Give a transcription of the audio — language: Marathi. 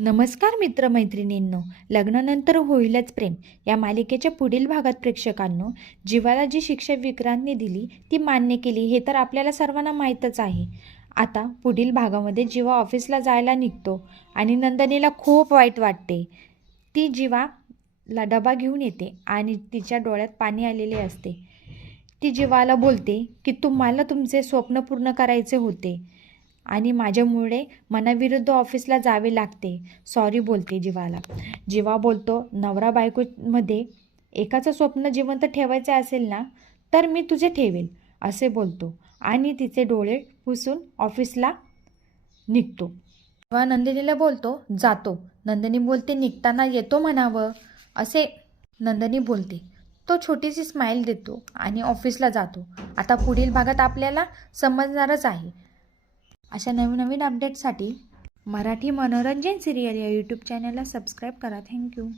नमस्कार मित्रमैत्रिणींनो, लग्नानंतर होईलच प्रेम या मालिकेच्या पुढील भागात प्रेक्षकांनो, जीवाला जी शिक्षा विक्रांतने दिली ती मान्य केली हे तर आपल्याला सर्वांना माहीतच आहे. आता पुढील भागामध्ये जीवा ऑफिसला जायला निघतो आणि नंदिनीला खूप वाईट वाटते. ती जीवाला डबा घेऊन येते आणि तिच्या डोळ्यात पाणी आलेले असते. ती जीवाला बोलते की तुम्हाला तुमचे स्वप्न पूर्ण करायचे होते आणि माझ्यामुळे मनाविरुद्ध ऑफिसला जावे लागते. सॉरी बोलते जीवाला. जीवा बोलतो, नवरा बायकोमध्ये एकाचं स्वप्न जिवंत ठेवायचे असेल ना तर मी तुझे ठेवेल असे बोलतो आणि तिचे डोळे पुसून ऑफिसला निघतो. जीवा नंदिनीला बोलतो, जातो. नंदिनी बोलते, निघताना येतो म्हणावं असे नंदिनी बोलते. तो छोटीशी स्माईल देतो आणि ऑफिसला जातो. आता पुढील भागात आपल्याला समजणारच आहे. अशा नवीन नवीन अपडेट्ससाठी मराठी मनोरंजन सिरियल या यूट्यूब चॅनलला सबस्क्राईब करा. थँक्यू.